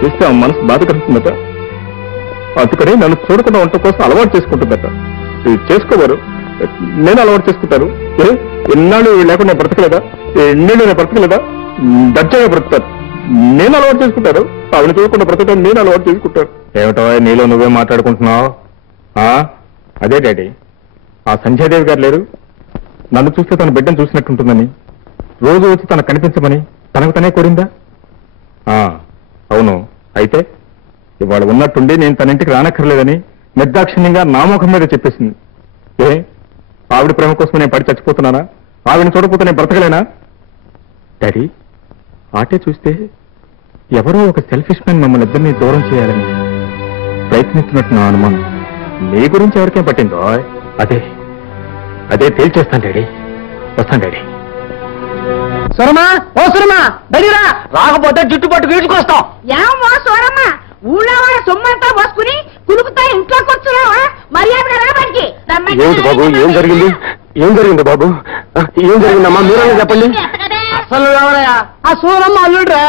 చూస్తే ఆ మనసు బాధ కలుగుతుందట. అందుకని నన్ను చూడకుండా వంట కోసం అలవాటు చేసుకుంటుందట. చేసుకోవారు, నేను అలవాటు చేసుకుంటాను. ఎన్నాళ్ళు లేకుండా నేను బ్రతకలేదా? ఎన్నేళ్ళు నేను బ్రతకలేదా? దర్జాగా బ్రతుకుతాను. నేను అలవాటు చేసుకుంటాను. ఆవిడ చూడకుండా బ్రతకడం నేను అలవాటు చేసుకుంటాను. ఏమిటో నీలో నువ్వే మాట్లాడుకుంటున్నావు? అదే డాడీ, ఆ సంధ్యాదేవి గారు లేరు, నన్ను చూస్తే తన బిడ్డను చూసినట్టుంటుందని రోజు వచ్చి తనకు కనిపించమని తనకు తనే కోరిందా? అవును. అయితే ఇవాళ ఉన్నట్టుండి నేను తన ఇంటికి రానక్కర్లేదని నిర్దాక్షిణ్యంగా నా ముఖం మీద చెప్పేసింది. ఆవిడ ప్రేమ కోసం నేను పడి చచ్చిపోతున్నానా? ఆవిడని చూడకపోతే నేను బ్రతకలేనా? డాడీ, ఆటే చూస్తే ఎవరో ఒక సెల్ఫిష్ మ్యాన్ మమ్మల్ని ఇద్దరినీ దూరం చేయాలని ప్రయత్నిస్తున్నట్టు నా అనుమానం. నీ గురించి ఎవరికేం పట్టిందో అదే తేల్చేస్తాను డాడీ. వస్తాను డాడీ. సురమా, ఓ సురమా, బడిరా, రాకపోతే జుట్టు పట్టు వీడ్చుకొస్తాం. ఏమో సోరమ్మ, ఊళ్ళో వాళ్ళ సొమ్మంతా పోసుకుని కులుకుతా ఇంట్లోకి వచ్చున్నావా? మర్యాదగా రాబడికి. ఏమిటి బాబు, ఏం జరిగింది? ఏం జరిగింది బాబు? ఏం జరిగిందమ్మా, మీరే చెప్పండి. అసలు ఎవరయ్యా? ఆ సూరమ్మ అల్లుడురా.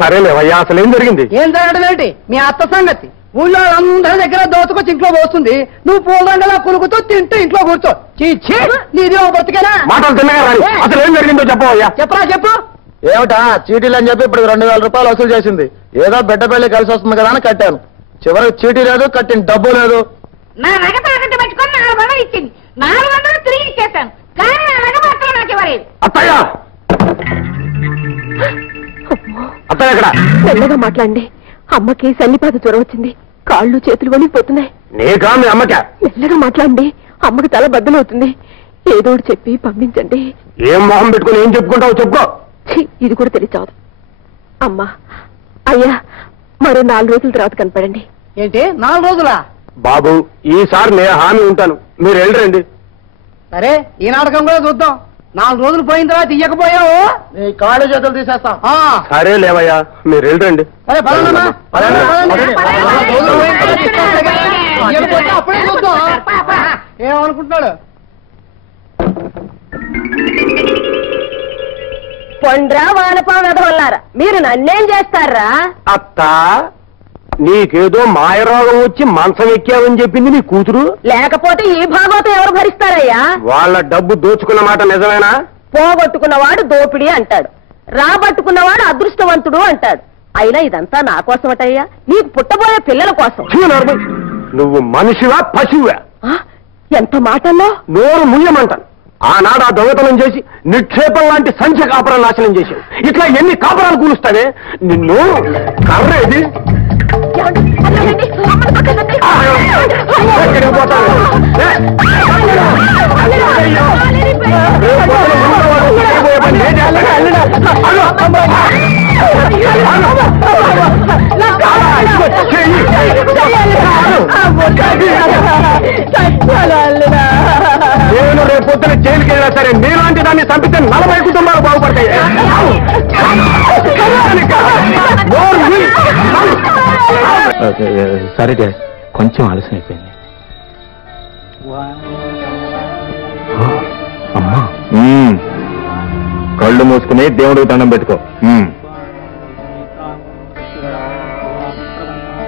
సరేలేవయ్యా, అసలు ఏం జరిగింది? ఏం జరగడం ఏంటి? మీ అత్త సంగతి ఊళ్ళో అందరి దగ్గర దోచుకొచ్చి ఇంట్లో పోస్తుంది. నువ్వు పూలంగలా కులుకుతూ తింటూ ఇంట్లో కూర్చో. చీ, నీది ఓ బతికేనా? మాటలు తిన్నగా రాని, అసలు ఏం జరిగిందో చెప్పవయ్యా. చెప్పరా, చెప్పు. ఏమిటా చీటీలు అని చెప్పి ఇప్పుడు 2000 రూపాయలు వసూలు చేసింది. ఏదో బిడ్డ పెళ్లి కలిసి వస్తుంది కదా అని కట్టాను. చివరికి చీటీ లేదు, కట్టిన డబ్బు లేదు. నా నగ తాకట్టు పెట్టుకొని 400 ఇచ్చింది. 400 తిరిగి ఇచ్చేస్తాను, కానీ నా నగ మాత్రం నాకు ఇవ్వలేదు. అత్తయ్య, అత్తయ్య ఎక్కడ? మెల్లగా మాట్లాడండి. అమ్మకి సన్నిపాత జ్వరం వచ్చింది, కాళ్ళు చేతులు వణిగిపోతున్నాయి. నీకా మీ అమ్మకా? మెల్లగా మాట్లాడండి, అమ్మకి తల బద్దలవుతుంది. ఏదోడు చెప్పి పంపించండి. ఏం మొహం పెట్టుకుని ఏం చెప్పుకుంటావు? చెప్పుకో. ఇది కూడా తెలియచావదు. అమ్మా, అయ్యా, మరో 4 రోజుల తర్వాత కనపడండి. ఏంటి 4 రోజులా? బాబు, ఈసారి నేను హామీ ఉంటాను, మీరు వెళ్ళరండి. సరే, ఈ నాటకం కూడా చూద్దాం. 4 రోజులు పోయిన తర్వాత ఇయ్యకపోయావు నీ కాళ్ళు చేతులు తీసేస్తాం. సరే లేవయ్యా, మీరు వెళ్ళరండి. సరే పదండమ్మా, ఇయ్యకపోతే అప్పుడే చూద్దాం. ఏమనుకుంటున్నాడు? పొండ్రా వానపా వెదవల్లారా, మీరు నన్నేం చేస్తారా? అత్త, నీకేదో మాయరోగం వచ్చి మంచం ఎక్కావని చెప్పింది నీ కూతురు. లేకపోతే ఈ భాగవతం ఎవరు భరిస్తారయ్యా? వాళ్ళ డబ్బు దోచుకున్న మాట నిజమేనా? పోగొట్టుకున్నవాడు దోపిడీ అంటాడు, రాబట్టుకున్నవాడు అదృష్టవంతుడు అంటాడు. అయినా ఇదంతా నా కోసమటయ్యా, నీకు పుట్టబోయే పిల్లల కోసం. నువ్వు మనిషివా పశువా? ఎంత మాటల్లో నోరు ముయ్యమంటాను. ఆనాడు ఆ దొంగతనం చేసి నిక్షేపం లాంటి సంఖ్య కాపురాలు నాశనం చేశావు. ఇట్లా ఎన్ని కాపురాలు కూలుస్తావే? నిన్ను కర్రేది నేను రేపొద్దున జైలుకి వెళ్ళినా సరే నీలాంటి దాన్ని చంపితే 40 కుటుంబాలు బాగుపడతాయి. సరే కొంచెం ఆలస్యం అయిపోయింది. అమ్మా, కళ్ళు మూసుకుని దేవుడికి దండం పెట్టుకో.